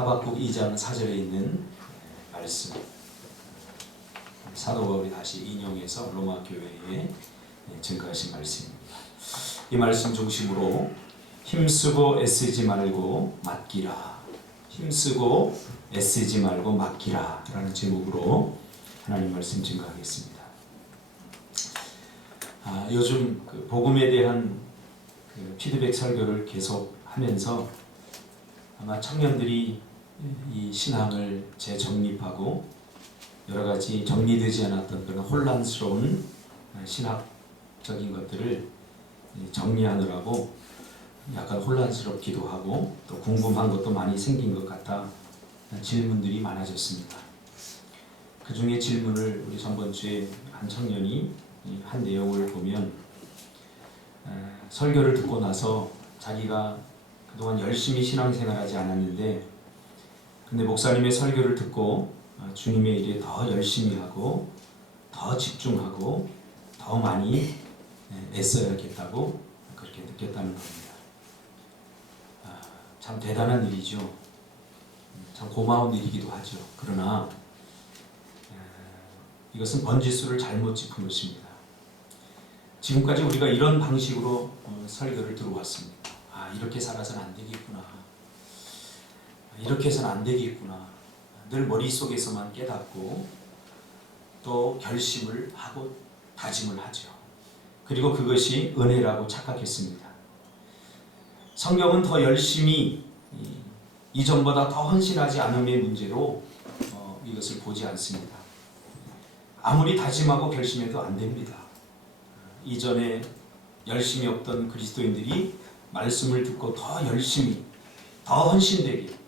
하박국 2장 4절에 있는 말씀, 사도 바울이 다시 인용해서 로마 교회에 증거하신 말씀입니다. 이 말씀 중심으로 힘쓰고 애쓰지 말고 맡기라, 힘쓰고 애쓰지 말고 맡기라 라는 제목으로 하나님 말씀 증거하겠습니다. 요즘 그 복음에 대한 그 피드백 설교를 계속 하면서 아마 청년들이 이 신앙을 재정립하고 여러 가지 정리되지 않았던 그런 혼란스러운 신학적인 것들을 정리하느라고 약간 혼란스럽기도 하고 또 궁금한 것도 많이 생긴 것 같아 질문들이 많아졌습니다. 그 중에 질문을 우리 전번주에 한 청년이 한 내용을 보면 설교를 듣고 나서 자기가 그동안 열심히 신앙생활하지 않았는데 근데 목사님의 설교를 듣고 주님의 일에 더 열심히 하고 더 집중하고 더 많이 애써야겠다고 그렇게 느꼈다는 겁니다. 참 대단한 일이죠. 참 고마운 일이기도 하죠. 그러나 이것은 번지수를 잘못 짚은 것입니다. 지금까지 우리가 이런 방식으로 설교를 들어왔습니다. 이렇게 살아서는 안 되겠구나. 이렇게 해서는 안 되겠구나. 늘 머릿속에서만 깨닫고 또 결심을 하고 다짐을 하죠. 그리고 그것이 은혜라고 착각했습니다. 성경은 더 열심히 이전보다 더 헌신하지 않음의 문제로 이것을 보지 않습니다. 아무리 다짐하고 결심해도 안 됩니다. 이전에 열심히 없던 그리스도인들이 말씀을 듣고 더 열심히, 더 헌신되게,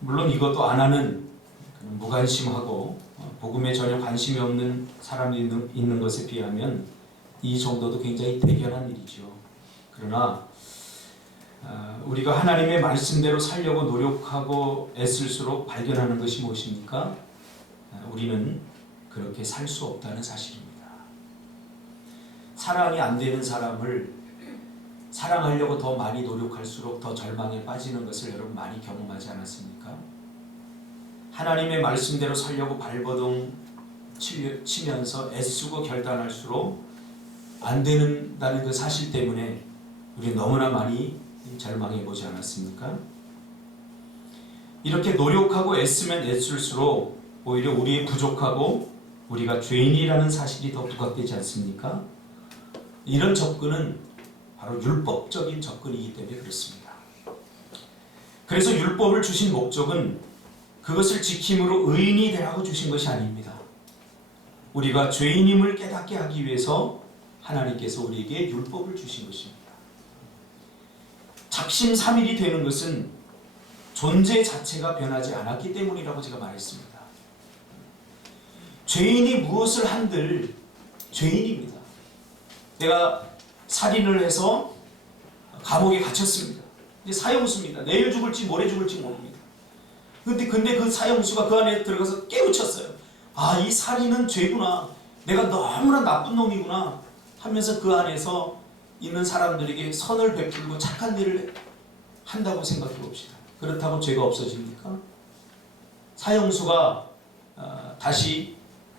물론 이것도 안 하는 무관심하고 복음에 전혀 관심이 없는 사람이 있는 것에 비하면 이 정도도 굉장히 대견한 일이죠. 그러나 우리가 하나님의 말씀대로 살려고 노력하고 애쓸수록 발견하는 것이 무엇입니까? 우리는 그렇게 살 수 없다는 사실입니다. 사랑이 안 되는 사람을 사랑하려고 더 많이 노력할수록 더 절망에 빠지는 것을 여러분 많이 경험하지 않았습니까? 하나님의 말씀대로 살려고 발버둥 치면서 애쓰고 결단할수록 안 된다는 그 사실 때문에 우리 너무나 많이 절망해 보지 않았습니까? 이렇게 노력하고 애쓰면 애쓸수록 오히려 우리의 부족하고 우리가 죄인이라는 사실이 더 부각되지 않습니까? 이런 접근은 바로 율법적인 접근이기 때문에 그렇습니다. 그래서 율법을 주신 목적은 그것을 지킴으로 의인이 되라고 주신 것이 아닙니다. 우리가 죄인임을 깨닫게 하기 위해서 하나님께서 우리에게 율법을 주신 것입니다. 작심삼일이 되는 것은 존재 자체가 변하지 않았기 때문이라고 제가 말했습니다. 죄인이 무엇을 한들 죄인입니다. 내가 살인을 해서 감옥에 갇혔습니다. 이제 사형수입니다. 내일 죽을지 모레 죽을지 모릅니다. 근데 그 사형수가 그 안에 들어가서 깨우쳤어요. 이 살인은 죄구나. 내가 너무나 나쁜 놈이구나 하면서 그 안에서 있는 사람들에게 선을 베풀고 착한 일을 한다고 생각해 봅시다. 그렇다고 죄가 없어집니까? 사형수가 다시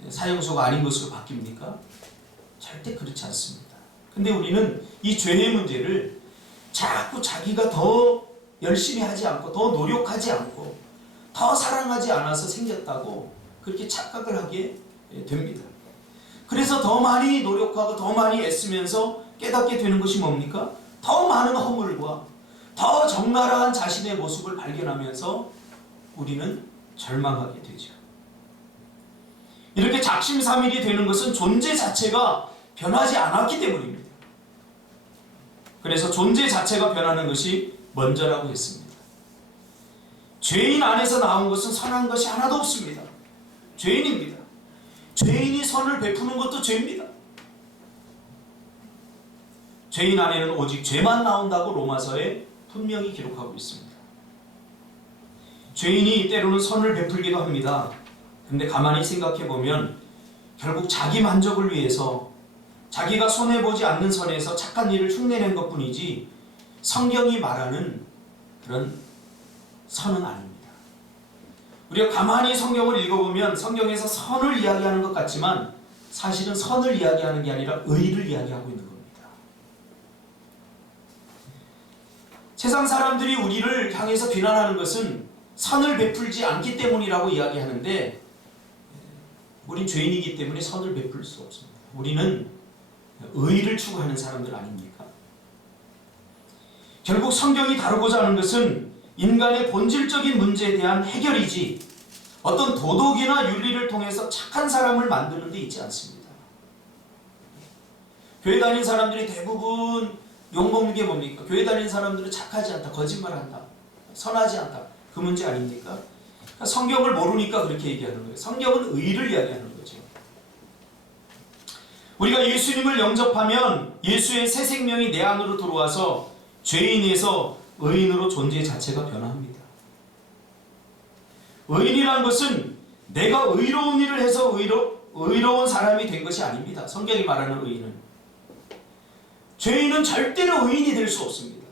사형수가 아닌 것으로 바뀝니까? 절대 그렇지 않습니다. 근데 우리는 이 죄의 문제를 자꾸 자기가 더 열심히 하지 않고 더 노력하지 않고 더 사랑하지 않아서 생겼다고 그렇게 착각을 하게 됩니다. 그래서 더 많이 노력하고 더 많이 애쓰면서 깨닫게 되는 것이 뭡니까? 더 많은 허물과 더 적나라한 자신의 모습을 발견하면서 우리는 절망하게 되죠. 이렇게 작심삼일이 되는 것은 존재 자체가 변하지 않았기 때문입니다. 그래서 존재 자체가 변하는 것이 먼저라고 했습니다. 죄인 안에서 나온 것은 선한 것이 하나도 없습니다. 죄인입니다. 죄인이 선을 베푸는 것도 죄입니다. 죄인 안에는 오직 죄만 나온다고 로마서에 분명히 기록하고 있습니다. 죄인이 때로는 선을 베풀기도 합니다. 근데 가만히 생각해 보면 결국 자기 만족을 위해서 자기가 손해보지 않는 선에서 착한 일을 흉내낸 것뿐이지 성경이 말하는 그런 선은 아닙니다. 우리가 가만히 성경을 읽어보면 성경에서 선을 이야기하는 것 같지만 사실은 선을 이야기하는 게 아니라 의를 이야기하고 있는 겁니다. 세상 사람들이 우리를 향해서 비난하는 것은 선을 베풀지 않기 때문이라고 이야기하는데 우린 죄인이기 때문에 선을 베풀 수 없습니다. 우리는 의를 추구하는 사람들 아닙니까? 결국 성경이 다루고자 하는 것은 인간의 본질적인 문제에 대한 해결이지 어떤 도덕이나 윤리를 통해서 착한 사람을 만드는 데 있지 않습니다. 교회 다니는 사람들이 대부분 욕먹는 게 뭡니까? 교회 다니는 사람들은 착하지 않다, 거짓말한다, 선하지 않다. 그 문제 아닙니까? 성경을 모르니까 그렇게 얘기하는 거예요. 성경은 의를 이야기하는 거죠. 우리가 예수님을 영접하면 예수의 새 생명이 내 안으로 들어와서 죄인에서 의인으로 존재 자체가 변화합니다. 의인이란 것은 내가 의로운 일을 해서 의로운 사람이 된 것이 아닙니다. 성경이 말하는 의인은. 죄인은 절대로 의인이 될 수 없습니다.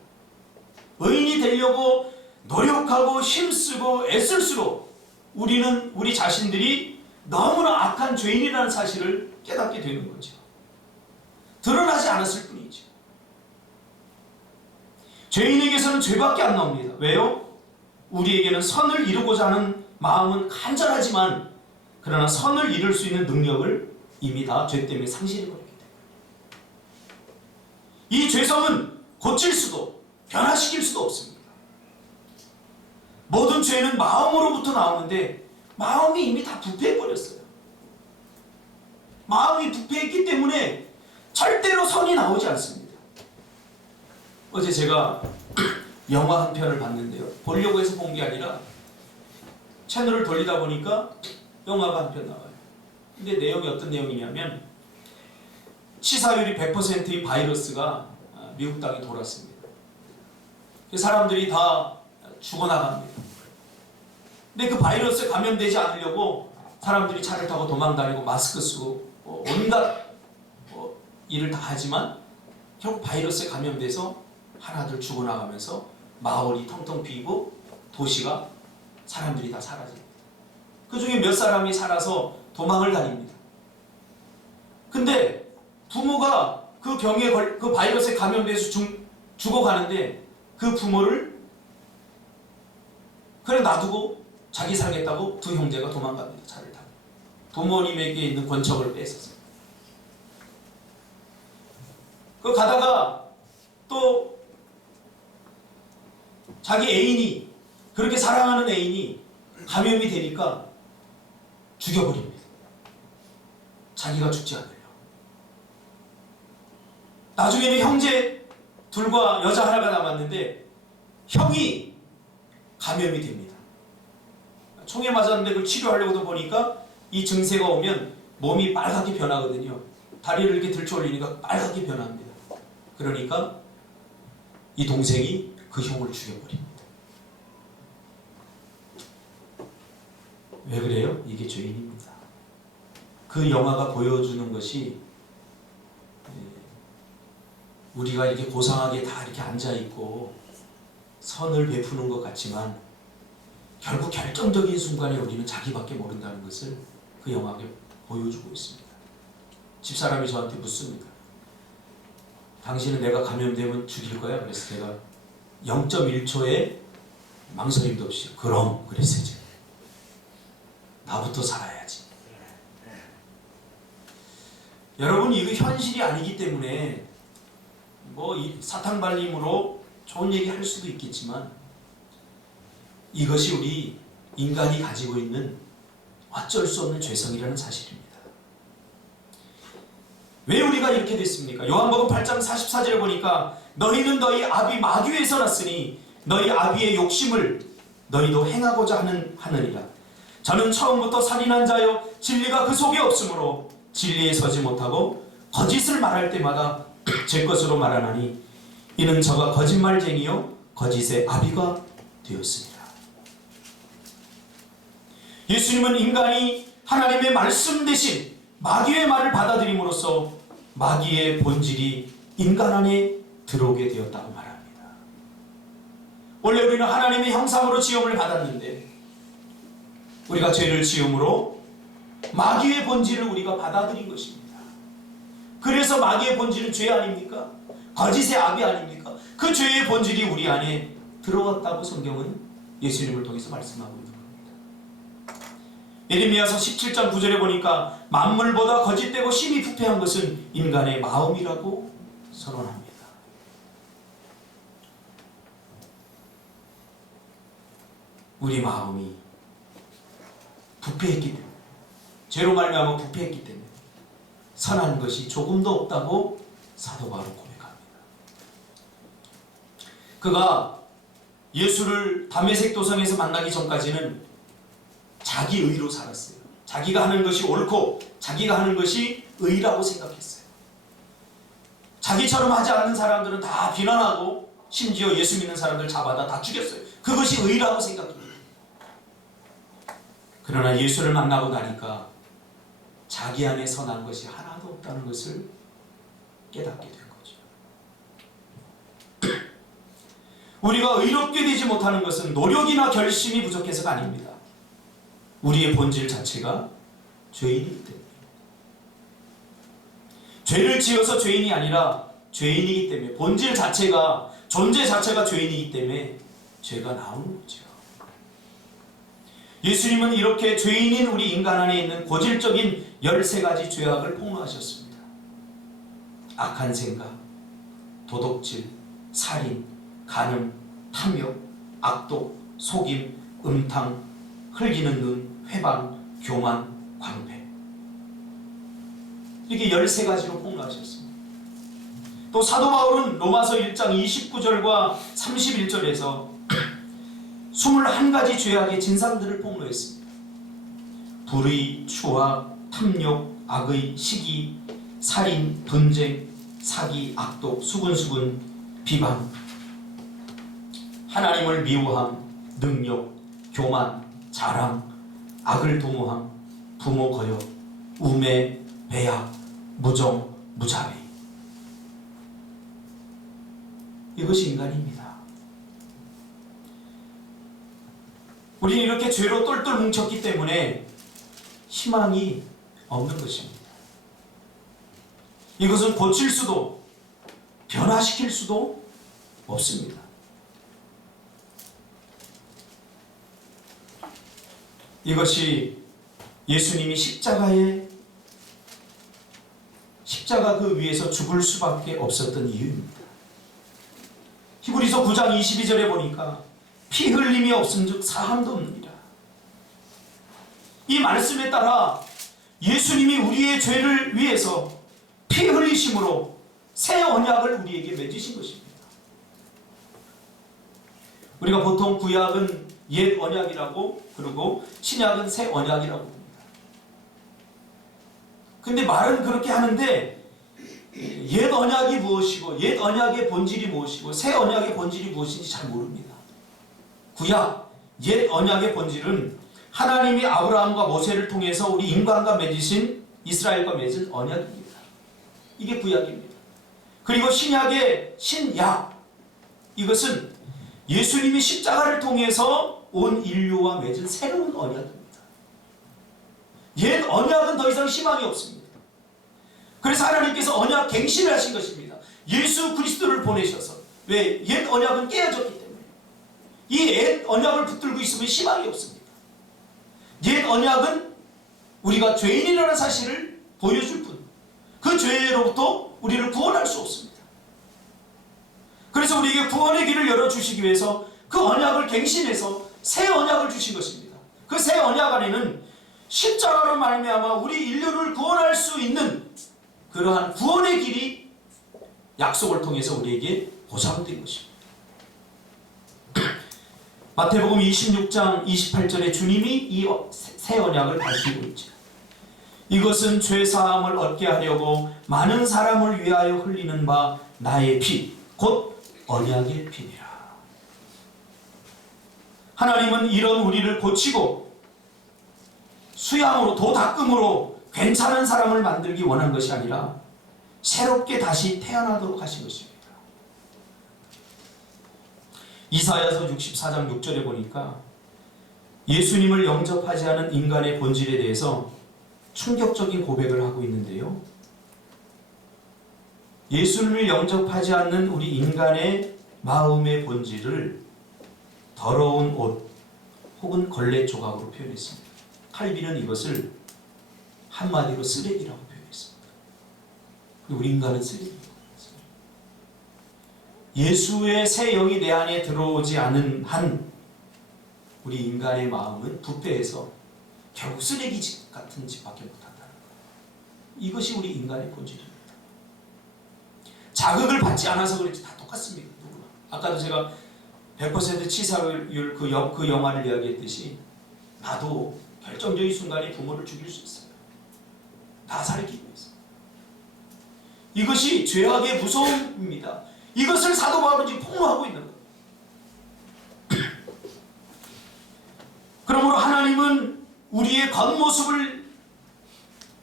의인이 되려고 노력하고 힘쓰고 애쓸수록 우리는 우리 자신들이 너무나 악한 죄인이라는 사실을 깨닫게 되는 거죠. 드러나지 않았을 뿐이죠. 죄인에게서는 죄밖에 안 나옵니다. 왜요? 우리에게는 선을 이루고자 하는 마음은 간절하지만 그러나 선을 이룰 수 있는 능력을 이미 다 죄 때문에 상실해버리게 됩니다. 이 죄성은 고칠 수도 변화시킬 수도 없습니다. 모든 죄는 마음으로부터 나오는데 마음이 이미 다 부패해버렸어요. 마음이 부패했기 때문에 절대로 선이 나오지 않습니다. 어제 제가 영화 한 편을 봤는데요. 보려고 해서 본 게 아니라 채널을 돌리다 보니까 영화가 한 편 나와요. 근데 내용이 어떤 내용이냐면 치사율이 100%인 바이러스가 미국 땅에 돌았습니다. 사람들이 다 죽어나갑니다. 근데 그 바이러스에 감염되지 않으려고 사람들이 차를 타고 도망다니고 마스크 쓰고 온갖 일을 다 하지만 결국 바이러스에 감염돼서 하나둘 죽어나가면서 마을이 텅텅 비고 도시가 사람들이 다 사라집니다. 그 중에 몇 사람이 살아서 도망을 다닙니다. 근데 부모가 그 병에 그 바이러스에 감염돼서 죽어가는데 그 부모를 그래 놔두고 자기 살겠다고 두 형제가 도망갑니다. 차를 타고. 부모님에게 있는 권총을 뺏었어요. 그 가다가 또 자기 애인이 그렇게 사랑하는 애인이 감염이 되니까 죽여버립니다. 자기가 죽지 않으려. 나중에는 형제 둘과 여자 하나가 남았는데 형이 감염이 됩니다. 총에 맞았는데 그걸 치료하려고도 보니까 이 증세가 오면 몸이 빨갛게 변하거든요. 다리를 이렇게 들쳐 올리니까 빨갛게 변합니다. 그러니까 이 동생이 그 형을 죽여버립니다. 왜 그래요? 이게 죄인입니다. 그 영화가 보여주는 것이 우리가 이렇게 고상하게 다 이렇게 앉아있고 선을 베푸는 것 같지만 결국 결정적인 순간에 우리는 자기밖에 모른다는 것을 그 영화가 보여주고 있습니다. 집사람이 저한테 묻습니다. 당신은 내가 감염되면 죽일 거야? 그래서 제가 0.1초의 망설임도 없이 그럼 그랬어요. 제가. 나부터 살아야지. 여러분 이거 현실이 아니기 때문에 뭐 사탕발림으로 좋은 얘기 할 수도 있겠지만 이것이 우리 인간이 가지고 있는 어쩔 수 없는 죄성이라는 사실입니다. 왜 우리가 이렇게 됐습니까? 요한복음 8장 44절에 보니까 너희는 너희 아비 마귀에서 났으니 너희 아비의 욕심을 너희도 행하고자 하느니라. 저는 처음부터 살인한 자여 진리가 그 속에 없으므로 진리에 서지 못하고 거짓을 말할 때마다 제 것으로 말하나니 이는 저가 거짓말쟁이요 거짓의 아비가 되었습니다. 예수님은 인간이 하나님의 말씀 대신 마귀의 말을 받아들임으로써 마귀의 본질이 인간 안에 들어오게 되었다고 말합니다. 원래 우리는 하나님의 형상으로 지음을 받았는데 우리가 죄를 지음으로 마귀의 본질을 우리가 받아들인 것입니다. 그래서 마귀의 본질은 죄 아닙니까? 거짓의 악이 아닙니까? 그 죄의 본질이 우리 안에 들어왔다고 성경은 예수님을 통해서 말씀하고 있는 겁니다. 예레미야서 17장 9절에 보니까 만물보다 거짓되고 심히 부패한 것은 인간의 마음이라고 선언합니다. 우리 마음이 부패했기 때문에, 죄로 말미암아 부패했기 때문에 선한 것이 조금도 없다고 사도 바울은 고백합니다. 그가 예수를 다메섹 도성에서 만나기 전까지는 자기 의로 살았어요. 자기가 하는 것이 옳고 자기가 하는 것이 의라고 생각했어요. 자기처럼 하지 않는 사람들은 다 비난하고 심지어 예수 믿는 사람들 잡아다 다 죽였어요. 그것이 의라고 생각합니다. 그러나 예수를 만나고 나니까 자기 안에 선한 것이 하나도 없다는 것을 깨닫게 된 거죠. 우리가 의롭게 되지 못하는 것은 노력이나 결심이 부족해서가 아닙니다. 우리의 본질 자체가 죄인이기 때문에, 죄를 지어서 죄인이 아니라 죄인이기 때문에, 본질 자체가, 존재 자체가 죄인이기 때문에 죄가 나오는 거죠. 예수님은 이렇게 죄인인 우리 인간 안에 있는 고질적인 13가지 죄악을 폭로하셨습니다. 악한 생각, 도둑질, 살인, 간음, 탐욕, 악독, 속임, 음탕, 흘기는 눈, 회방, 교만, 광배. 이렇게 13가지로 폭로하셨습니다. 또 사도 바울은 로마서 1장 29절과 31절에서 21가지 죄악의 진상들을 폭로했습니다. 불의, 추악, 탐욕, 악의, 시기, 살인, 분쟁, 사기, 악독, 수근수근, 비방, 하나님을 미워함, 능욕, 교만, 자랑, 악을 도모함, 부모 거역, 우매, 배약, 무정, 무자비. 이것이 인간입니다. 우리는 이렇게 죄로 똘똘 뭉쳤기 때문에 희망이 없는 것입니다. 이것은 고칠 수도 변화시킬 수도 없습니다. 이것이 예수님이 십자가 그 위에서 죽을 수밖에 없었던 이유입니다. 히브리서 9장 22절에 보니까 피 흘림이 없음즉 사함도 없느니라. 이 말씀에 따라 예수님이 우리의 죄를 위해서 피 흘리심으로 새 언약을 우리에게 맺으신 것입니다. 우리가 보통 구약은 옛 언약이라고 그러고 신약은 새 언약이라고 합니다. 근데 말은 그렇게 하는데 옛 언약이 무엇이고 옛 언약의 본질이 무엇이고 새 언약의 본질이 무엇인지 잘 모릅니다. 구약, 옛 언약의 본질은 하나님이 아브라함과 모세를 통해서 우리 인간과 맺으신 이스라엘과 맺은 언약입니다. 이게 구약입니다. 그리고 신약의 신약, 이것은 예수님이 십자가를 통해서 온 인류와 맺은 새로운 언약입니다. 옛 언약은 더 이상 희망이 없습니다. 그래서 하나님께서 언약 갱신을 하신 것입니다. 예수 그리스도를 보내셔서. 왜? 옛 언약은 깨어졌기 때문에. 이 옛 언약을 붙들고 있으면 희망이 없습니다. 옛 언약은 우리가 죄인이라는 사실을 보여줄 뿐, 그 죄로부터 우리를 구원할 수 없습니다. 그래서 우리에게 구원의 길을 열어주시기 위해서 그 언약을 갱신해서 새 언약을 주신 것입니다. 그 새 언약 안에는 십자가로 말미암아 우리 인류를 구원할 수 있는 그러한 구원의 길이 약속을 통해서 우리에게 보장된 것입니다. 마태복음 26장 28절에 주님이 이 새 언약을 밝히고 있죠. 이것은 죄사함을 얻게 하려고 많은 사람을 위하여 흘리는 바 나의 피, 곧 언약의 피니라. 하나님은 이런 우리를 고치고 수양으로 도닦음으로 괜찮은 사람을 만들기 원한 것이 아니라 새롭게 다시 태어나도록 하신 것입니다. 이사야서 64장 6절에 보니까 예수님을 영접하지 않은 인간의 본질에 대해서 충격적인 고백을 하고 있는데요. 예수님을 영접하지 않는 우리 인간의 마음의 본질을 더러운 옷 혹은 걸레 조각으로 표현했습니다. 칼빈은 이것을 한마디로 쓰레기라고 표현했습니다. 우리 인간은 쓰레기입니다. 예수의 새 영이 내 안에 들어오지 않은 한 우리 인간의 마음은 부패해서 결국 쓰레기 집 같은 집밖에 못한다는 거예요. 이것이 우리 인간의 본질입니다. 자극을 받지 않아서 그렇지 다 똑같습니다. 누구나. 아까도 제가 100% 치사율 그 영화를 이야기했듯이 나도 결정적인 순간에 부모를 죽일 수 있어요. 나 살기 위해서. 이것이 죄악의 무서움입니다. 이것을 사도 바울은 지금 폭로하고 있는 거예요. 그러므로 하나님은 우리의 겉모습을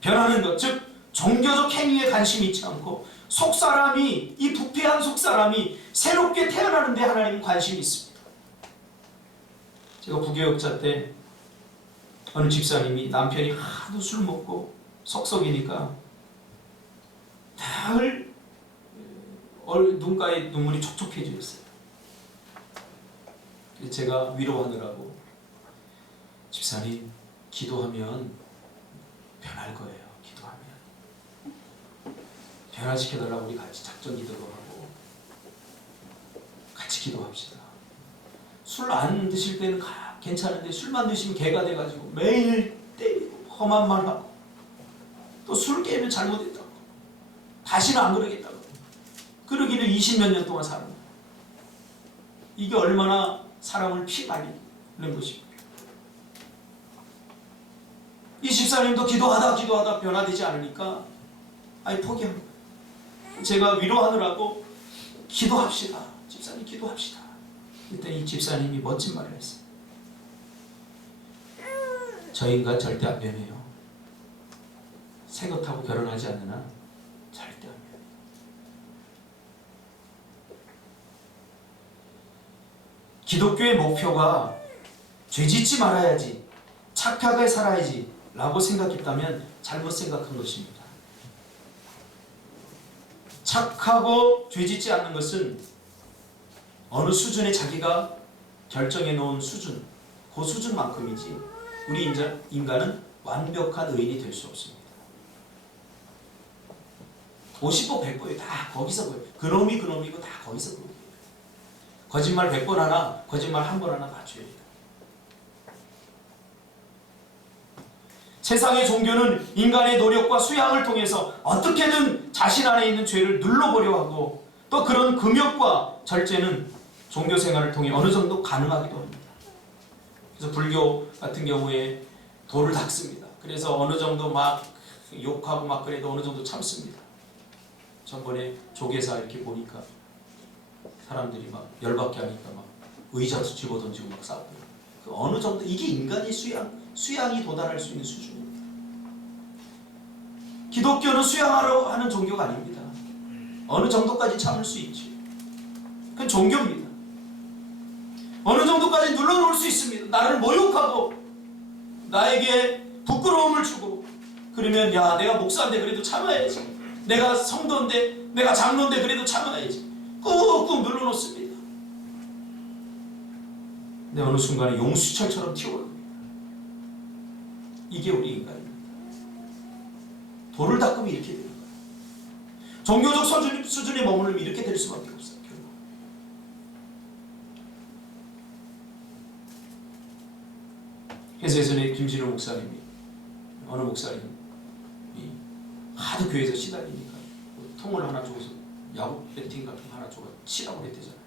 변하는 것, 즉 종교적 행위에 관심이 있지 않고 속사람이, 이 부패한 속사람이 새롭게 태어나는 데 하나님은 관심이 있습니다. 제가 부교역자 때 어느 집사님이 남편이 하도 술 먹고 석석이니까 늘 눈가에 눈물이 촉촉해지었어요. 제가 위로하느라고 집사님 기도하면 변할 거예요. 기도하면 변화시켜달라고 우리 같이 작전 기도도 하고 같이 기도합시다. 술 안 드실 때는 괜찮은데 술만 드시면 개가 돼가지고 매일 때리고 험한 말 하고 또 술 깨면 잘못했다고 다시는 안 그러겠다고 그러기를 20몇 년 동안 살았다. 이게 얼마나 사람을 피말리는 것입니까? 이 집사님도 기도하다 변화되지 않으니까 아예 포기합니다. 제가 위로하느라고 기도합시다. 집사님 기도합시다. 그때 이 집사님이 멋진 말을 했어요. 저 인간 절대 안 변해요. 새 것하고 결혼하지 않는 한 절대 안 변해요. 기독교의 목표가 죄짓지 말아야지, 착하게 살아야지 라고 생각했다면 잘못 생각한 것입니다. 착하고 죄짓지 않는 것은 어느 수준에 자기가 결정해 놓은 수준, 그 수준만큼이지 우리 인간은 완벽한 의인이 될 수 없습니다. 50보 100보에 다 거기서 보여요. 그놈이고 다 거기서 보여요. 거짓말 100번 하나, 거짓말 한 번 하나 맞춰야 돼요. 세상의 종교는 인간의 노력과 수양을 통해서 어떻게든 자신 안에 있는 죄를 눌러보려 하고 또 그런 금욕과 절제는 종교 생활을 통해 어느 정도 가능하기도 합니다. 그래서 불교 같은 경우에 돌을 닦습니다. 그래서 어느 정도 막 욕하고 막 그래도 어느 정도 참습니다. 전번에 조계사 이렇게 보니까 사람들이 막 열받게 하니까 막 의자도 집어던지고 막 싸우고 그 어느 정도 이게 인간의 수양이 도달할 수 있는 수준입니다. 기독교는 수양하러 하는 종교가 아닙니다. 어느 정도까지 참을 수 있지. 그건 종교입니다. 어느 정도까지 눌러놓을 수 있습니다. 나를 모욕하고 나에게 부끄러움을 주고 그러면 야 내가 목사인데 그래도 참아야지. 내가 성도인데 내가 장로인데 그래도 참아야지. 꾹꾹 눌러놓습니다. 근데 어느 순간에 용수철처럼 튀어오릅니다. 이게 우리 인간입니다. 돌을 닦으면 이렇게 되는 거예요. 종교적 수준에 머무르면 이렇게 될 수밖에 없어요. 결국. 그래서 예전에 김진호 목사님이 어느 목사님이 하도 교회에서 시달리니까 통을 하나 줘서 야구 배팅 같은 거 하나 줘서 치라고 그랬대잖아요.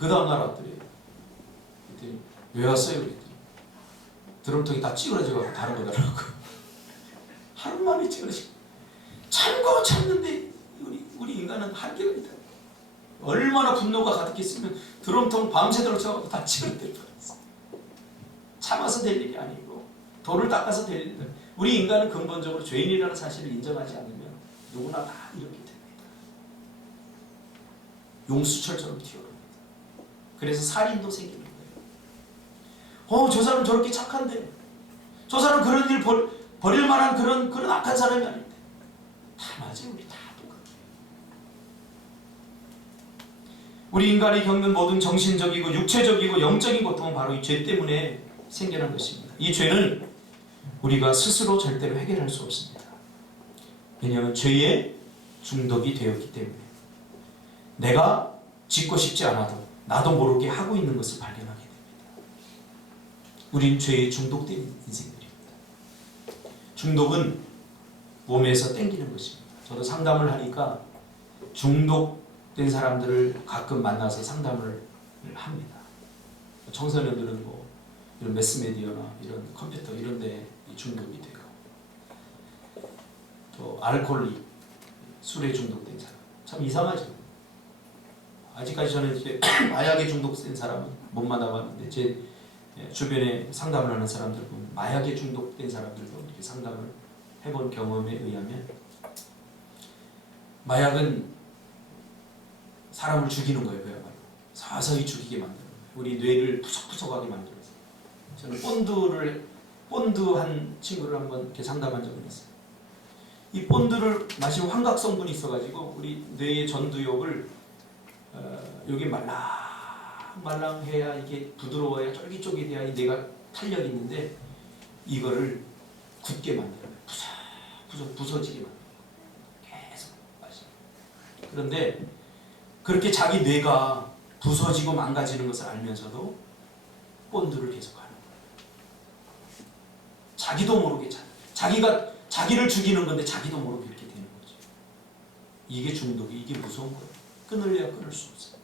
그 다음날 왔더래요. 그랬더니 왜 왔어요? 그랬더니 드럼통이 다 찌그러져가지고 다른 거 달라고. 하루 만에 찌그러지고 참고 참는데 우리 인간은 한계가 있다. 얼마나 분노가 가득했으면 드럼통 밤새도록 쳐가지고 다 찌그러질 뻔했어. 참아서 될 일이 아니고 돌을 닦아서 될 일이다. 우리 인간은 근본적으로 죄인이라는 사실을 인정하지 않으면 누구나 다 이렇게 됩니다. 용수철처럼 튀어오릅니다. 그래서 살인도 생기는 거예요. 저 사람 저렇게 착한데, 저 사람 그런 일 벌일 만한 그런 악한 사람이 아닌데. 다 맞아요. 우리 다 똑같아요. 우리 인간이 겪는 모든 정신적이고 육체적이고 영적인 고통은 바로 이 죄 때문에 생겨난 것입니다. 이 죄는 우리가 스스로 절대로 해결할 수 없습니다. 왜냐하면 죄에 중독이 되었기 때문에 내가 짓고 싶지 않아도 나도 모르게 하고 있는 것을 발견하게 됩니다. 우린 죄에 중독된 인생들입니다. 중독은 몸에서 땡기는 것입니다. 저도 상담을 하니까 중독된 사람들을 가끔 만나서 상담을 합니다. 청소년들은 뭐 이런 매스메디어나 이런 컴퓨터 이런 데 중독이 되고, 또 알코올, 술에 중독된 사람. 참 이상하죠. 아직까지 저는 이제 마약에 중독된 사람은 못 만나봤는데, 제 주변에 상담을 하는 사람들 보면 마약에 중독된 사람들도 이렇게 상담을 해본 경험에 의하면, 마약은 사람을 죽이는 거예요. 그야말로 서서히 죽이게 만드는 거예요. 우리 뇌를 푸석푸석하게 만들어서. 저는 본드한 친구를 한번 이렇게 상담한 적이 있어요. 이 본드를 마시면 환각 성분이 있어가지고 우리 뇌의 전두엽을 여기 말랑해야, 이게 부드러워야, 쫄깃쫄깃해야 이 뇌가 탄력이 있는데, 이거를 굳게 만들어요. 부서지게 만들어요. 계속 마시고. 그런데 그렇게 자기 뇌가 부서지고 망가지는 것을 알면서도 본드를 계속하는 거예요. 자기도 모르게 자기가 자기를 죽이는 건데 자기도 모르게 이렇게 되는 거죠. 이게 중독이, 이게 무서운 거예요. 끊을래야 끊을 수 없어요.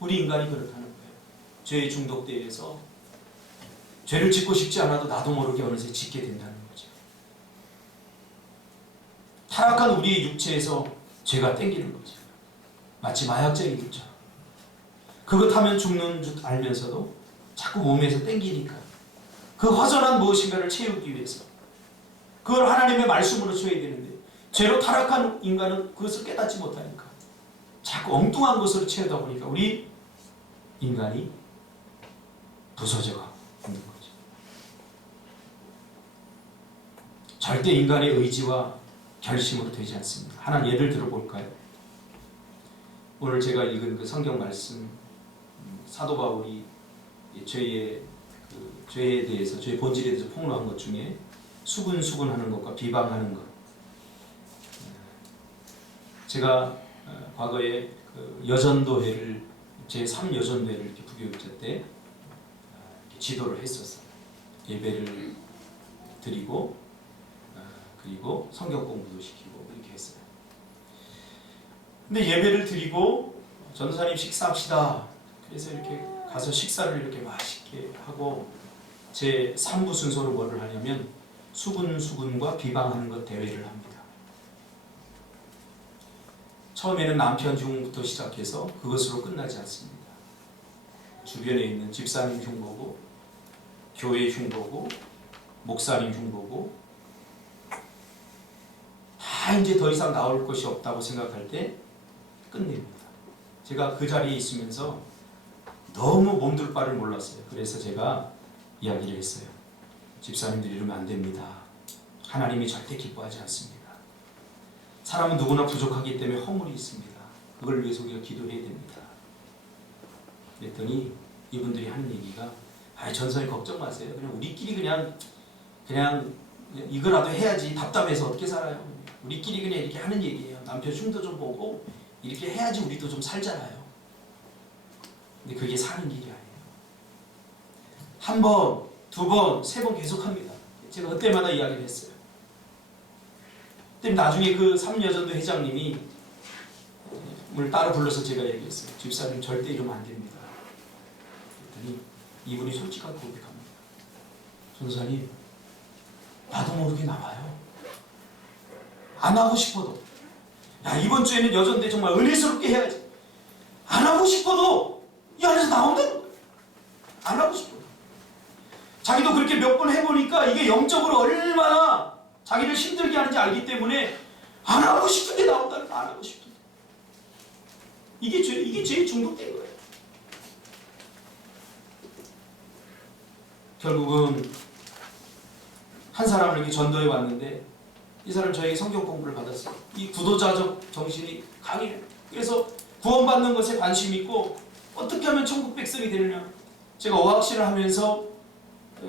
우리 인간이 그렇다는 거예요. 죄에 중독되어서 죄를 짓고 싶지 않아도 나도 모르게 어느새 짓게 된다는 거죠. 타락한 우리의 육체에서 죄가 땡기는 거죠. 마치 마약쟁이들처럼. 그것 하면 죽는 줄 알면서도 자꾸 몸에서 땡기니까 그 허전한 무엇인가를 채우기 위해서 그걸 하나님의 말씀으로 줘야 되는데, 죄로 타락한 인간은 그것을 깨닫지 못하니까 자꾸 엉뚱한 것으로 채우다 보니까 우리 인간이 부서져가고 있는 거죠. 절대 인간의 의지와 결심으로 되지 않습니다. 하나 예를 들어볼까요? 오늘 제가 읽은 그 성경 말씀, 사도 바울이 죄에 대해서, 죄의 본질에 대해서 폭로한 것 중에 수군수군하는 것과 비방하는 것. 제가 과거에 그 여전도회를, 제3여전도회를 이렇게 부교육자 때 이렇게 지도를 했었어요. 예배를 드리고, 그리고 성경 공부도 시키고 이렇게 했어요. 근데 예배를 드리고 전도사님 식사합시다. 그래서 이렇게 가서 식사를 이렇게 맛있게 하고, 제 3부 순서로 뭐를 하냐면 수군수군과 비방하는 것 대회를 합니다. 처음에는 남편 흉부터 시작해서 그것으로 끝나지 않습니다. 주변에 있는 집사님 흉보고, 교회 흉보고, 목사님 흉보고, 다 이제 더 이상 나올 것이 없다고 생각할 때 끝냅니다. 제가 그 자리에 있으면서 너무 몸둘 바를 몰랐어요. 그래서 제가 이야기를 했어요. 집사님들이 이러면 안 됩니다. 하나님이 절대 기뻐하지 않습니다. 사람은 누구나 부족하기 때문에 허물이 있습니다. 그걸 위해서 우리가 기도해야 됩니다. 그랬더니 이분들이 하는 얘기가, 전선이 걱정 마세요. 그냥 우리끼리 그냥 이거라도 해야지, 답답해서 어떻게 살아요. 우리끼리 그냥 이렇게 하는 얘기예요. 남편 흉도 좀 보고 이렇게 해야지 우리도 좀 살잖아요. 근데 그게 사는 길이 아니에요. 한 번, 두 번, 세 번 계속합니다. 제가 그때마다 이야기를 했어요. 그때 나중에 그 3여전도 회장님이 을 따로 불러서 제가 얘기했어요. 집사님 절대 이러면 안 됩니다. 그랬더니 이분이 솔직하게 고백합니다. 전도사님, 나도 모르게 나와요. 안 하고 싶어도. 이번 주에는 여전대 정말 은혜스럽게 해야지. 안 하고 싶어도 이 안에서 나온다는 거예요. 안 하고 싶어도. 자기도 그렇게 몇 번 해보니까 이게 영적으로 얼마나 자기를 힘들게 하는지 알기 때문에 안 하고 싶은데 나온다는 거예요. 안 하고 싶은데. 이게 죄에 중독된 거예요. 결국은 한 사람을 이렇게 전도해 왔는데 이 사람 저에게 성경 공부를 받았어요. 이 구도자적 정신이 강해요. 그래서 구원받는 것에 관심 있고 어떻게 하면 천국 백성이 되느냐. 제가 어학실을 하면서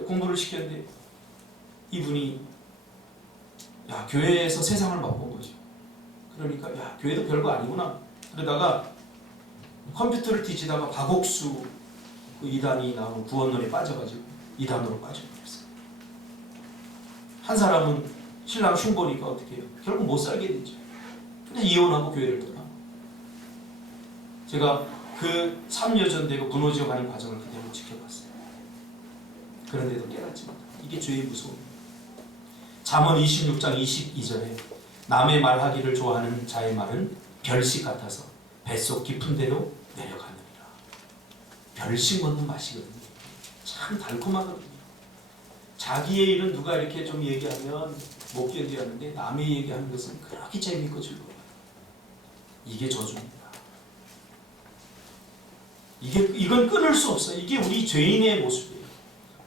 공부를 시켰는데 이분이 교회에서 세상을 맛본 거죠. 그러니까 교회도 별거 아니구나. 그러다가 컴퓨터를 뒤지다가 박옥수 그 이단이 나오는 구원론에 빠져가지고 이단으로 빠져버렸어요. 한 사람은 신랑 흉보니까 어떻게 해요? 결국 못 살게 되죠. 근데 이혼하고 교회를 떠나. 제가 그 3여전 되고 무너져가는 과정을 그대로 지켜봤어요. 그런데도 깨닫지 못하고 이게 죄의 무서움입니다. 잠언 26장 22절에 남의 말하기를 좋아하는 자의 말은 별식 같아서 뱃속 깊은 데로 내려가느니라. 별식 먹는 맛이거든요. 참 달콤하거든요. 자기의 일은 누가 이렇게 좀 얘기하면 못 견디었는데 남의 얘기하는 것은 그렇게 재미있고 즐거워요. 이게 저주입니다. 이건 끊을 수 없어요. 이게 우리 죄인의 모습이에요.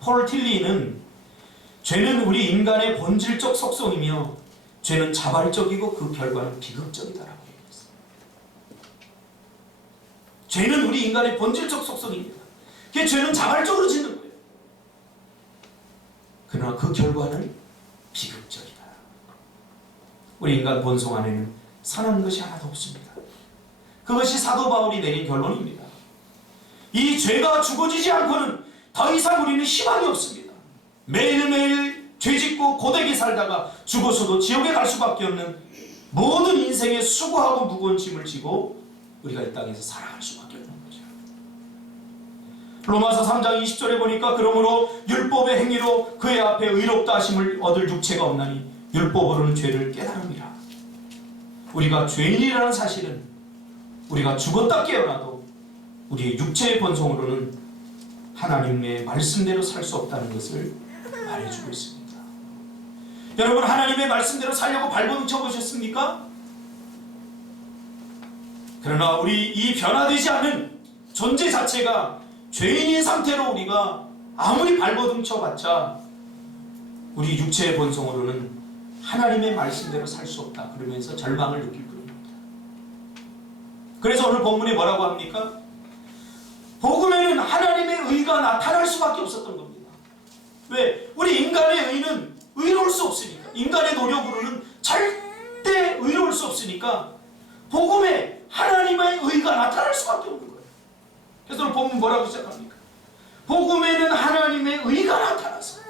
폴 틸리는 죄는 우리 인간의 본질적 속성이며 죄는 자발적이고 그 결과는 비극적이다라고 얘기했어요. 죄는 우리 인간의 본질적 속성입니다. 그 죄는 자발적으로 짓는 거예요. 그러나 그 결과는 비극적이다. 우리 인간 본성 안에는 선한 것이 하나도 없습니다. 그것이 사도 바울이 내린 결론입니다. 이 죄가 죽어지지 않고는 더 이상 우리는 희망이 없습니다. 매일매일 죄짓고 고되게 살다가 죽어서도 지옥에 갈 수밖에 없는 모든 인생의 수고하고 무거운 짐을 지고 우리가 이 땅에서 살아갈 수밖에 없는 거죠. 로마서 3장 20절에 보니까 그러므로 율법의 행위로 그의 앞에 의롭다 하심을 얻을 육체가 없나니 율법으로는 죄를 깨달음이라. 우리가 죄인이라는 사실은 우리가 죽었다 깨어나도 우리의 육체의 본성으로는 하나님의 말씀대로 살 수 없다는 것을 말해주고 있습니다. 여러분, 하나님의 말씀대로 살려고 발버둥 쳐보셨습니까? 그러나 우리 이 변화되지 않은 존재 자체가 죄인인 상태로 우리가 아무리 발버둥 쳐봤자 우리 육체의 본성으로는 하나님의 말씀대로 살 수 없다 그러면서 절망을 느낄 겁니다. 그래서 오늘 본문이 뭐라고 합니까? 복음에는 하나님의 의가 나타날 수밖에 없었던 겁니다. 왜? 우리 인간의 의는 의로울 수 없으니까. 인간의 노력으로는 절대 의로울 수 없으니까 복음에 하나님의 의가 나타날 수밖에 없는 거예요. 그래서 오늘 본문 뭐라고 시작합니까? 복음에는 하나님의 의가 나타나서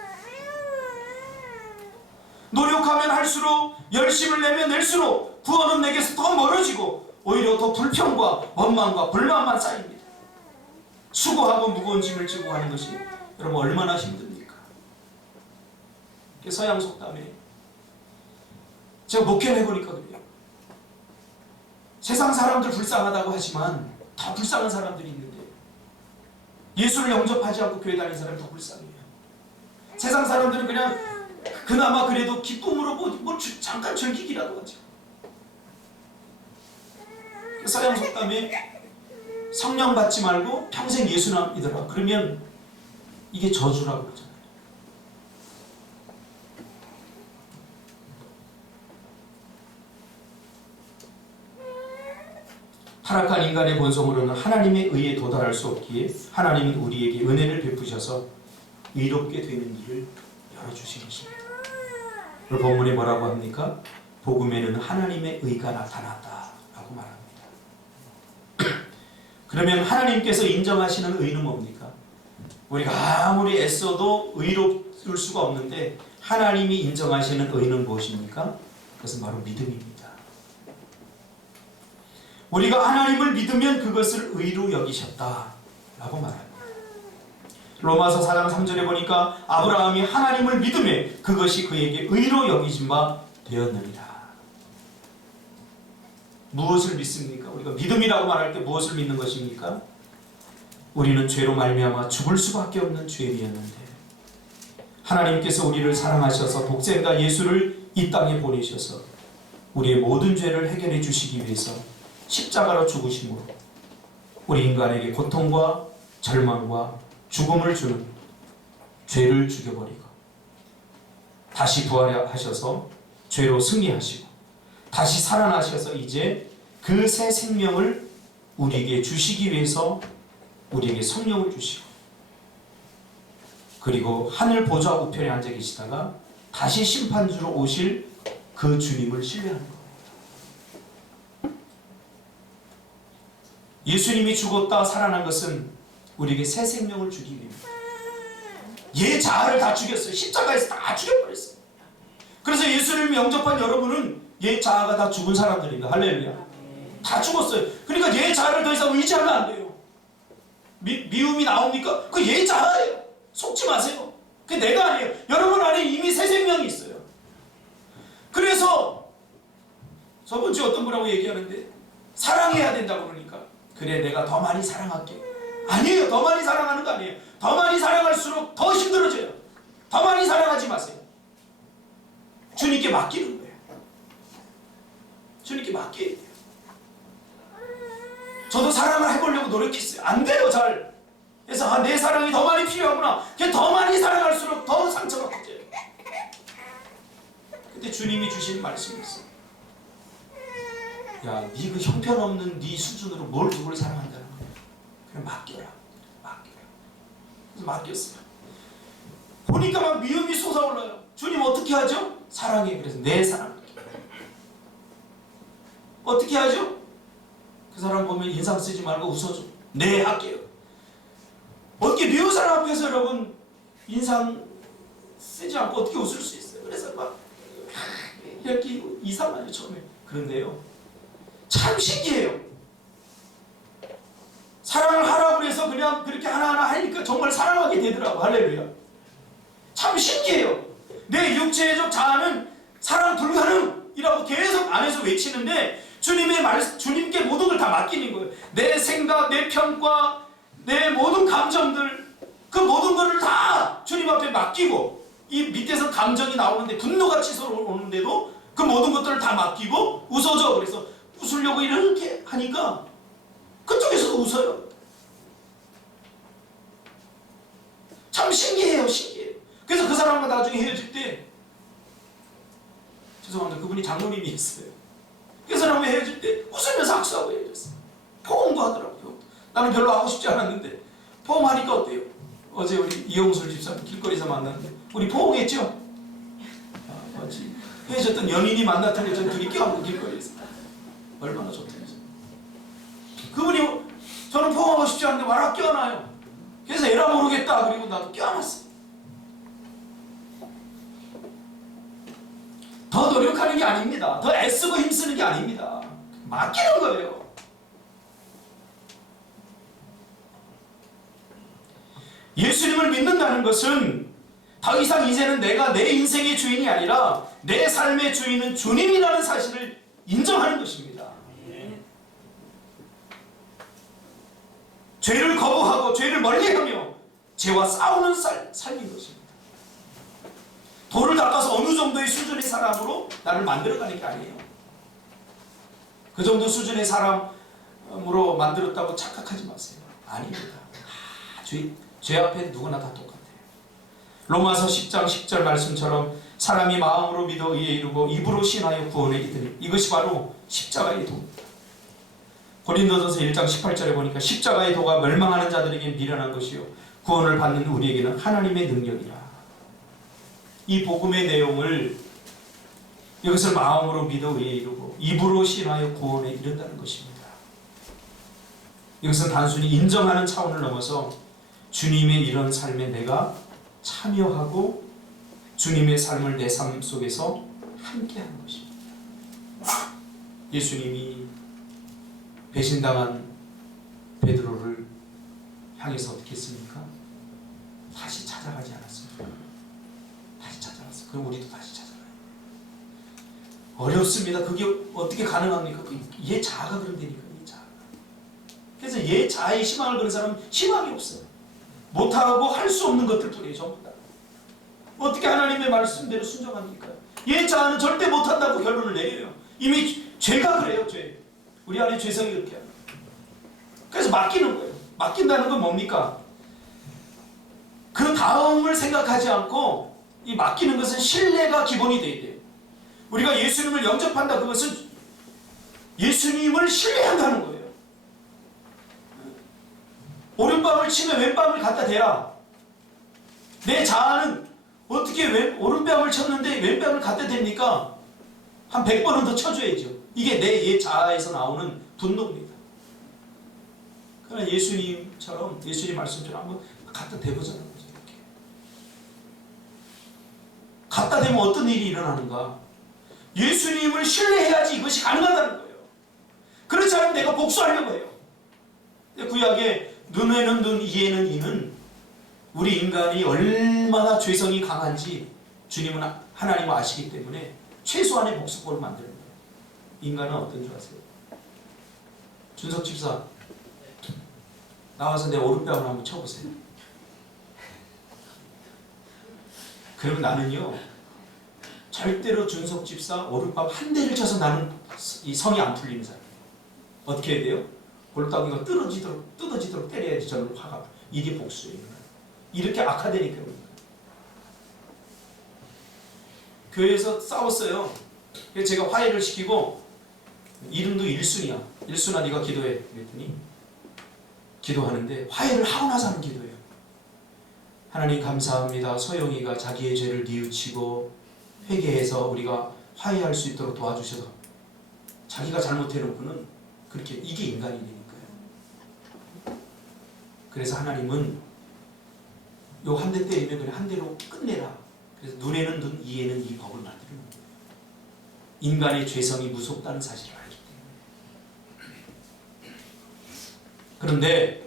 노력하면 할수록 열심을 내면 낼수록 구원은 내게서 더 멀어지고 오히려 더 불평과 원망과 불만만 쌓입니다. 수고하고 무거운 짐을 지고 하는 것이 여러분 얼마나 힘듭니까? 서양 속담에 제가 목회를 해보니까 그래요. 세상 사람들 불쌍하다고 하지만 더 불쌍한 사람들이 있는데 예수를 영접하지 않고 교회 다니는 사람이 더 불쌍해요. 세상 사람들은 그냥 그나마 그래도 기쁨으로 잠깐 즐기기라도 하죠. 서양 속담에 성령 받지 말고 평생 예수만 믿어라. 그러면 이게 저주라고 그러잖아요. 타락한 인간의 본성으로는 하나님의 의에 도달할 수 없기에 하나님은 우리에게 은혜를 베푸셔서 의롭게 되는 길을 열어주신 것입니다. 오늘 본문에 뭐라고 합니까? 복음에는 하나님의 의가 나타났다라고 말합니다. 그러면 하나님께서 인정하시는 의는 뭡니까? 우리가 아무리 애써도 의로울 수가 없는데 하나님이 인정하시는 의는 무엇입니까? 그것은 바로 믿음입니다. 우리가 하나님을 믿으면 그것을 의로 여기셨다라고 말합니다. 로마서 4장 3절에 보니까 아브라함이 하나님을 믿음에 그것이 그에게 의로 여기진 바 되었느니라. 무엇을 믿습니까? 우리가 믿음이라고 말할 때 무엇을 믿는 것입니까? 우리는 죄로 말미암아 죽을 수밖에 없는 죄인이었는데 하나님께서 우리를 사랑하셔서 독생자 예수를 이 땅에 보내셔서 우리의 모든 죄를 해결해 주시기 위해서 십자가로 죽으심으로 우리 인간에게 고통과 절망과 죽음을 주는 죄를 죽여버리고 다시 부활하셔서 죄로 승리하시고 다시 살아나셔서 이제 그 새 생명을 우리에게 주시기 위해서 우리에게 성령을 주시고 그리고 하늘 보좌 우편에 앉아 계시다가 다시 심판주로 오실 그 주님을 신뢰하는 겁니다. 예수님이 죽었다 살아난 것은 우리에게 새 생명을 주기 위해입니다. 얘 자아를 다 죽였어요. 십자가에서 다 죽여버렸어요. 그래서 예수님을 영접한 여러분은 얘 자아가 다 죽은 사람들입니다. 할렐루야. 다 죽었어요. 그러니까 얘 자아를 더 이상 의지하면 안 돼요. 미움이 나옵니까? 그 얘 자아예요. 속지 마세요. 그게 내가 아니에요. 여러분 안에 이미 새 생명이 있어요. 그래서 저번 주에 어떤 분하고 얘기하는데 사랑해야 된다고 그러니까 그래 내가 더 많이 사랑할게. 아니에요. 더 많이 사랑하는 거 아니에요. 더 많이 사랑할수록 더 힘들어져요. 더 많이 사랑하지 마세요. 주님께 맡기는 거예요. 주님께 맡겨야 돼요. 저도 사랑을 해보려고 노력했어요. 안 돼요, 잘. 그래서 내 사랑이 더 많이 필요하구나. 더 많이 사랑할수록 더 상처가 커져요. 그때 주님이 주신 말씀이 있어요. 야, 네 그 형편없는 네 수준으로 뭘 누구를 사랑한다는 거야. 그냥 맡겨라. 맡겨라. 그래서 맡겼어요. 보니까 막 미움이 솟아올라요. 주님 어떻게 하죠? 사랑해. 그래서 내 사랑. 어떻게 하죠? 그 사람 보면 인상 쓰지 말고 웃어줘. 네, 할게요. 어떻게 미운 사람 앞에서 여러분 인상 쓰지 않고 어떻게 웃을 수 있어요? 그래서 막 이렇게 이상하죠 처음에. 그런데요 참 신기해요. 사랑을 하라고 해서 그냥 그렇게 하나하나 하니까 정말 사랑하게 되더라고. 할렐루야. 참 신기해요. 내 육체적 자아는 사랑 불가능이라고 계속 안에서 외치는데 주님께 모든 걸 다 맡기는 거예요. 내 생각, 내 평가, 내 모든 감정들, 그 모든 것을 다 주님 앞에 맡기고, 이 밑에서 감정이 나오는데 분노가 치솟아오는데도 그 모든 것들을 다 맡기고 웃어줘. 그래서 웃으려고 이렇게 하니까 그쪽에서도 웃어요. 참 신기해요, 신기해요. 그래서 그 사람과 나중에 헤어질 때, 죄송합니다, 그분이 장로님이었어요. 그 사람과 헤어질 때 웃으면서 악수하고 헤어졌어요. 포옹도 하더라고요. 나는 별로 하고 싶지 않았는데 포옹하니까 어때요? 어제 우리 이용술 집사님 길거리에서 만났는데 우리 포옹했죠? 마치 헤어졌던 연인이 만났던 전 둘이 껴안고 길거리에서 얼마나 좋대요. 그분이 저는 포옹하고 싶지 않은데 와라 껴안아요. 그래서 에라 모르겠다. 그리고 나도 껴안았어요. 더 노력하는 게 아닙니다. 더 애쓰고 힘쓰는 게 아닙니다. 맡기는 거예요. 예수님을 믿는다는 것은 더 이상 이제는 내가 내 인생의 주인이 아니라 내 삶의 주인은 주님이라는 사실을 인정하는 것입니다. 죄를 거부하고 죄를 멀리하며 죄와 싸우는 삶인 것입니다. 돌을 닦아서 어느 정도의 수준의 사람으로 나를 만들어가는 게 아니에요. 그 정도 수준의 사람으로 만들었다고 착각하지 마세요. 아닙니다. 죄 앞에 누구나 다 똑같아요. 로마서 10장 10절 말씀처럼 사람이 마음으로 믿어 의에 이르고 입으로 신하여 구원에 이르니 이것이 바로 십자가의 도입니다. 고린도전서 1장 18절에 보니까 십자가의 도가 멸망하는 자들에게 미련한 것이요 구원을 받는 우리에게는 하나님의 능력이라. 이 복음의 내용을 이것을 마음으로 믿어 의에 이르고 입으로 신하여 구원에 이른다는 것입니다. 이것은 단순히 인정하는 차원을 넘어서 주님의 이런 삶에 내가 참여하고 주님의 삶을 내 삶 속에서 함께하는 것입니다. 예수님이 배신당한 베드로를 향해서 어떻게 했습니까? 다시 찾아가지 않았습니까? 다시 찾아갔어요. 그럼 우리도 다시 찾아가요. 어렵습니다. 그게 어떻게 가능합니까? 얘 자아가 그런다니까. 얘 자아가. 그래서 얘 자아에 희망을 거는 사람은 희망이 없어요. 못하고 할 수 없는 것들 뿐이에요. 전부 다. 어떻게 하나님의 말씀대로 순종합니까? 얘 자아는 절대 못한다고 결론을 내려요. 이미 죄가 그래요. 죄. 우리 안에 죄성이 그렇게 합니다. 그래서 맡기는 거예요. 맡긴다는 건 뭡니까? 그 그 다음을 생각하지 않고 이 맡기는 것은 신뢰가 기본이 돼야 돼요. 우리가 예수님을 영접한다, 그것은 예수님을 신뢰한다는 거예요. 오른밤을 치면 왼밤을 갖다 대라. 내 자아는 어떻게 오른밤을 쳤는데 왼밤을 갖다 댑니까? 한 100번은 더 쳐줘야죠. 이게 내 옛 자아에서 나오는 분노입니다. 그러나 예수님처럼, 예수님 말씀처럼 한번 갖다 대보자는 거죠. 이렇게. 갖다 대면 어떤 일이 일어나는가? 예수님을 신뢰해야지 이것이 가능하다는 거예요. 그렇지 않으면 내가 복수하려고 해요. 구약에 눈에는 눈, 이에는 이는 우리 인간이 얼마나 죄성이 강한지 주님은, 하나님은 아시기 때문에 최소한의 복수법을 만드는 거예요. 인간은 어떤 줄 아세요? 준석 집사, 나와서 내 오른뺨을 한번 쳐보세요. 그러면 나는요, 절대로 준석 집사 오른밤 한 대를 쳐서 나는 이 성이 안 풀리는 사람이에요. 어떻게 해야 돼요? 골다기가 뜯어지도록 때려야지 저는 화가. 이게 복수예요. 이렇게 악화되니까요. 교회에서 싸웠어요. 그래서 제가 화해를 시키고, 이름도 일순이야. 일순아, 네가 기도해. 그랬더니 기도하는데 화해를 하고 나서 하는 기도예요. 하나님 감사합니다. 소영이가 자기의 죄를 뉘우치고 회개해서 우리가 화해할 수 있도록 도와주셔서, 자기가 잘못해놓고는 그렇게, 이게 인간이니까요. 그래서 하나님은 요 한 대 때리면 그냥 한 대로 끝내라. 그래서 눈에는 눈, 이에는 이 법을 만드는 겁니다. 인간의 죄성이 무섭다는 사실을 알기 때문에. 그런데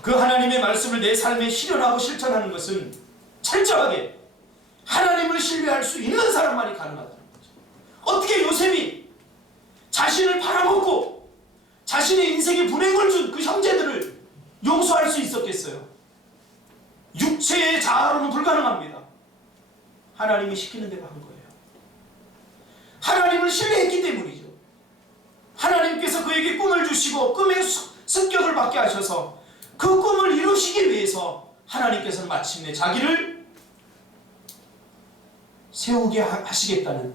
그 하나님의 말씀을 내 삶에 실현하고 실천하는 것은 철저하게 하나님을 신뢰할 수 있는 사람만이 가능하다는 거죠. 어떻게 요셉이 자신을 팔아먹고 자신의 인생에 분행을 준 그 형제들을 용서할 수 있었겠어요? 육체의 자아로는 불가능합니다. 하나님이 시키는 대로 한 거예요. 하나님을 신뢰했기 때문이죠. 하나님께서 그에게 꿈을 주시고 꿈의 습격을 받게 하셔서 그 꿈을 이루시기 위해서 하나님께서는 마침내 자기를 세우시겠다는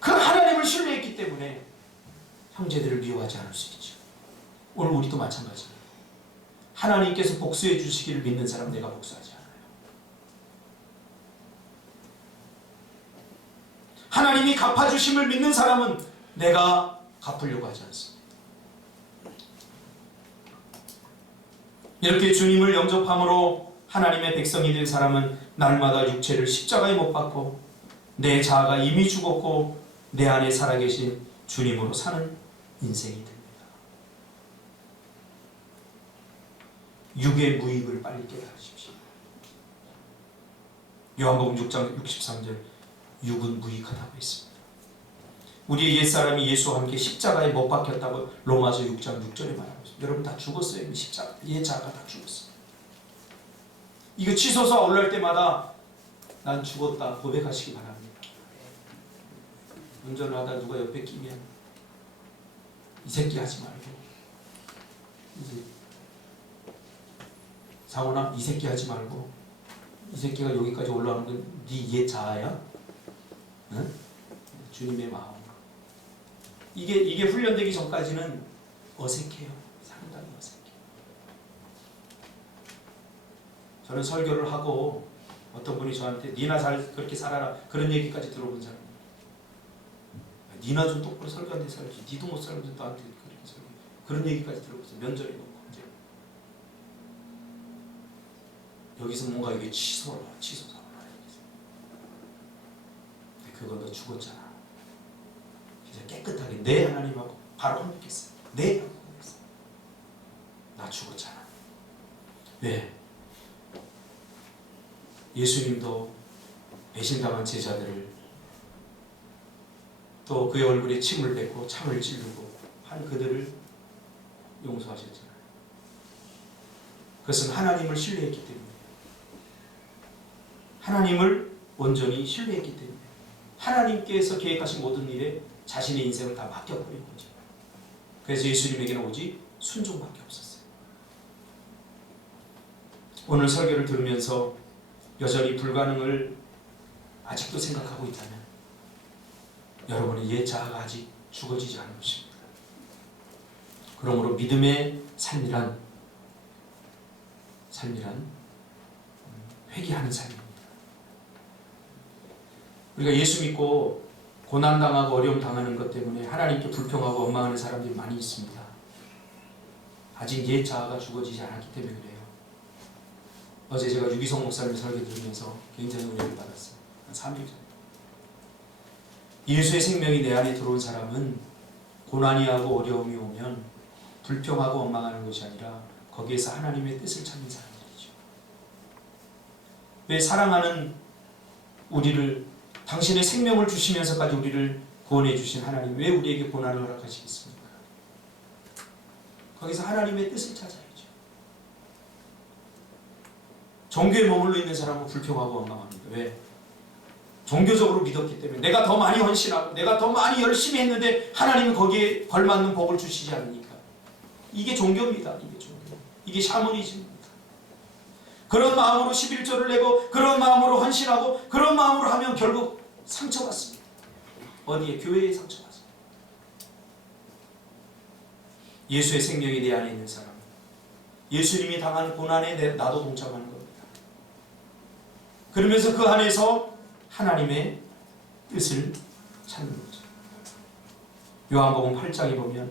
그 하나님을 신뢰했기 때문에 형제들을 미워하지 않을 수 있죠. 오늘 우리도 마찬가지입니다. 하나님께서 복수해 주시기를 믿는 사람, 내가 복수하지 않아요. 하나님이 갚아주심을 믿는 사람은 내가 갚으려고 하지 않습니다. 이렇게 주님을 영접함으로 하나님의 백성이 된 사람은 날마다 육체를 십자가에 못 박고 내 자아가 이미 죽었고 내 안에 살아계신 주님으로 사는 인생이 됩니다. 육의 무익을 빨리 깨달으십시오. 요한복음 6장 63절, 육은 무익하다고 했습니다. 우리의 옛사람이 예수와 함께 십자가에 못 박혔다고 로마서 6장 6절에 말하고 있습니다. 여러분 다 죽었어요. 십자가, 옛 자아가 다 죽었어요. 이거 치솟아 올라올 때마다 난 죽었다 고백하시기 바랍니다. 운전을 하다 누가 옆에 끼면 이 새끼 하지 말고, 이제 사고나 이 새끼 하지 말고, 이 새끼가 여기까지 올라오는 건 네 옛 자아야? 응? 주님의 마음. 이게 훈련되기 전까지는 어색해요. 상당히 어색해요. 저는 설교를 하고 어떤 분이 저한테 니나 그렇게 살아라 그런 얘기까지 들어본 사람이에요. 니나 좀 똑바로 설교한테 살지, 니도 못 살면서 나한테 그렇게 설교, 그런 얘기까지 들어봤어요. 면전에 놓고. 여기서 뭔가 이게 치솟아. 그거 너 죽었잖아. 이제 깨끗하게 내 하나님하고 바로 화목했어요. 내 하고 화목했어요. 나 죽었잖아. 왜? 예수님도 배신당한 제자들을, 또 그의 얼굴에 침을 뱉고 창을 찌르고 한 그들을 용서하셨잖아요. 그것은 하나님을 신뢰했기 때문에, 하나님을 온전히 신뢰했기 때문에 하나님께서 계획하신 모든 일에 자신의 인생을 다 맡겨버린 거죠. 그래서 예수님에게는 오직 순종밖에 없었어요. 오늘 설교를 들으면서 여전히 불가능을 아직도 생각하고 있다면 여러분의 옛 자아가 아직 죽어지지 않은 것입니다. 그러므로 믿음의 삶이란 회개하는 삶입니다. 우리가 예수 믿고 고난당하고 어려움 당하는 것 때문에 하나님께 불평하고 원망하는 사람들이 많이 있습니다. 아직 옛 자아가 죽어지지 않았기 때문에 그래요. 어제 제가 유기성 목사님 설교 들으면서 굉장히 은혜를 받았어요. 한 3일 전에. 예수의 생명이 내 안에 들어온 사람은 고난이 하고 어려움이 오면 불평하고 원망하는 것이 아니라 거기에서 하나님의 뜻을 찾는 사람들이죠. 왜 사랑하는 우리를, 당신의 생명을 주시면서까지 우리를 구원해 주신 하나님, 왜 우리에게 고난을 허락하시겠습니까? 거기서 하나님의 뜻을 찾아야죠. 종교에 머물러 있는 사람은 불평하고 원망합니다. 왜? 종교적으로 믿었기 때문에. 내가 더 많이 헌신하고 내가 더 많이 열심히 했는데 하나님은 거기에 걸맞는 복을 주시지 않으니까. 이게 종교입니다. 이게 종교. 이게 샤머니즘입니다. 그런 마음으로 11조를 내고 그런 마음으로 헌신하고 그런 마음으로 하면 결국 상처받습니다. 어디에? 교회에 상처받습니다. 예수의 생명이 내 안에 있는 사람, 예수님이 당한 고난에 나도 동참하는 겁니다. 그러면서 그 안에서 하나님의 뜻을 찾는 거죠. 요한복음 8장에 보면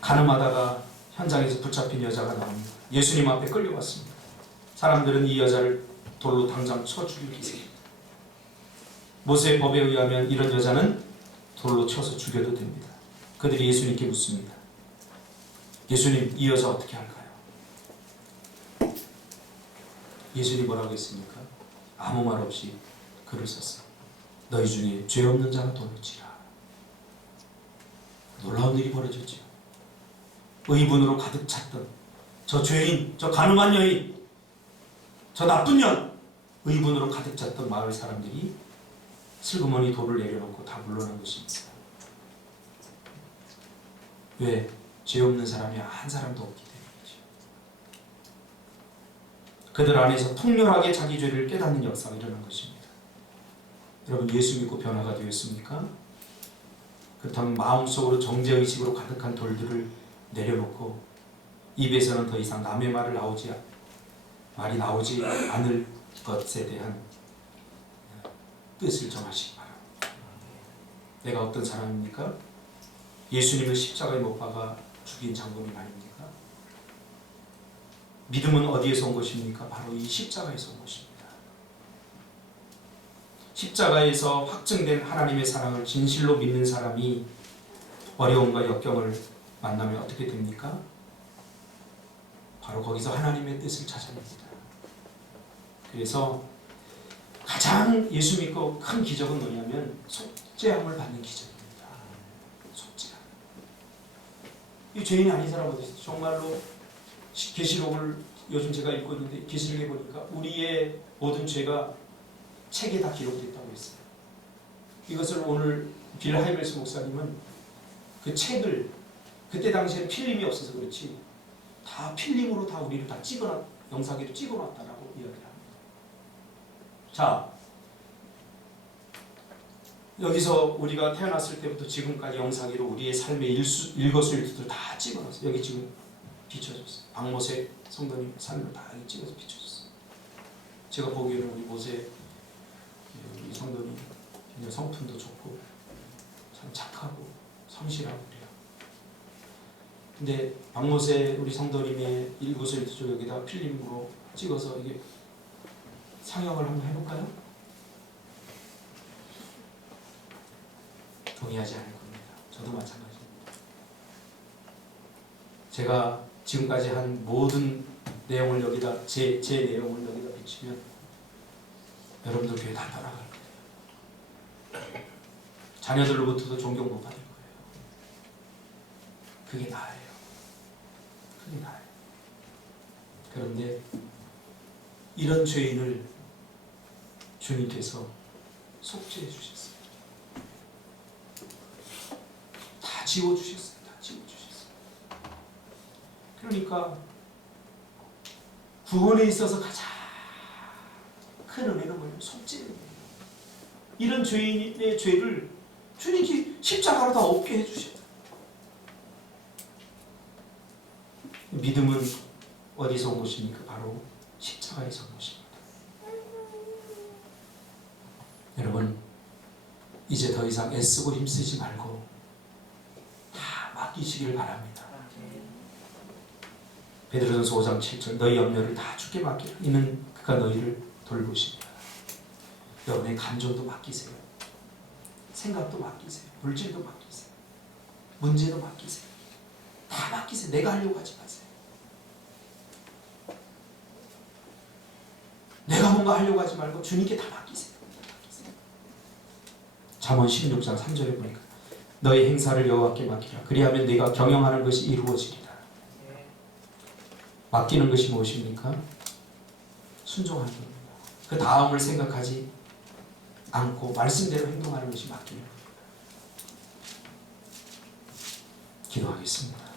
가늠하다가 현장에서 붙잡힌 여자가 나옵니다. 예수님 앞에 끌려왔습니다. 사람들은 이 여자를 돌로 당장 쳐 죽일 기세입니다. 모세의 법에 의하면 이런 여자는 돌로 쳐서 죽여도 됩니다. 그들이 예수님께 묻습니다. 예수님, 이 여자 어떻게 할까요? 예수님이 뭐라고 했습니까? 아무 말 없이 글을 썼어요. 너희 중에 죄 없는 자가 돌로 치라. 놀라운 일이 벌어졌죠. 의분으로 가득 찼던 저 죄인, 저 가늠한 여인, 저 나쁜 년, 의분으로 가득 찼던 마을 사람들이 슬그머니 돌을 내려놓고 다 물러난 것입니다. 왜? 죄 없는 사람이 한 사람도 없기 때문이죠. 그들 안에서 통렬하게 자기 죄를 깨닫는 역사가 일어난 것입니다. 여러분, 예수 믿고 변화가 되었습니까? 그렇다면 마음속으로 정죄의식으로 가득한 돌들을 내려놓고 입에서는 더 이상 남의 말이 나오지 않을 것에 대한 뜻을 정하시기 바랍니다. 내가 어떤 사람입니까? 예수님을 십자가에 못 박아 죽인 장본인 아닙니까? 믿음은 어디에서 온 것입니까? 바로 이 십자가에서 온 것입니다. 십자가에서 확증된 하나님의 사랑을 진실로 믿는 사람이 어려움과 역경을 만나면 어떻게 됩니까? 바로 거기서 하나님의 뜻을 찾아냅니다. 그래서 가장 예수 믿고 큰 기적은 뭐냐면 속죄함을 받는 기적입니다. 속죄함. 이 죄인이 아닌 사람 어디 있어요? 정말로 계시록을 요즘 제가 읽고 있는데 계시록에 보니까 우리의 모든 죄가 책에 다 기록됐다고 했어요. 이것을 오늘 빌 하이벨스 목사님은 그 책을 그때 당시에 필름이 없어서 그렇지 다 필름으로 다 우리를 다 영상기로 찍어놨다라고 이야기를 합니다. 자, 여기서 우리가 태어났을 때부터 지금까지 영상기로 우리의 삶의 일거수일투를 다 찍어놨어요. 여기 지금 비춰졌어요. 박모세 성도님 삶을 다 찍어서 비춰졌어요. 제가 보기에는 우리 모세 우리 성도님 굉장히 성품도 좋고 참 착하고 성실하고 그래요. 근데 박모세 우리 성도님의 일거수일투 여기다 필름으로 찍어서 이게 상영을 한번 해볼까요? 동의하지 않을 겁니다. 저도 마찬가지입니다. 제가 지금까지 한 모든 내용을 여기다 제 내용을 여기다 비치면 여러분들 교회 다 떠나갈 거예요. 자녀들로부터도 존경 못 받을 거예요. 그게 나예요. 그게 나예요. 그런데 이런 죄인을 주님께서 속죄해 주셨어요. 다 지워주셨어요. 다 지워주셨어요. 그러니까 구원에 있어서 가장 큰 은혜는 뭐예요? 속죄는 은혜예요. 이런 죄인의 죄를 주님이 십자가로 다 없게 해주셨다. 믿음은 어디서 온 것입니까? 바로 십자가에서 온 것입니다. 여러분, 이제 더 이상 애쓰고 힘쓰지 말고 다 맡기시기를 바랍니다. 베드로전서 5장 7절 너희 염려를 다 주께 맡기라. 이는 그가 너희를 돌보시리라. 여러분의 감정도 맡기세요. 생각도 맡기세요. 물질도 맡기세요. 문제도 맡기세요. 다 맡기세요. 내가 하려고 하지 마세요. 내가 뭔가 하려고 하지 말고 주님께 다 맡기세요. 잠언 16장 3절에 보니까 너희 행사를 여호와께 맡기라. 그리하면 네가 경영하는 것이 이루어지리라. 맡기는 것이 무엇입니까? 순종하는 겁니다. 그 다음을 생각하지 않고 말씀대로 행동하는 것이 맡기는 겁니다. 기도하겠습니다.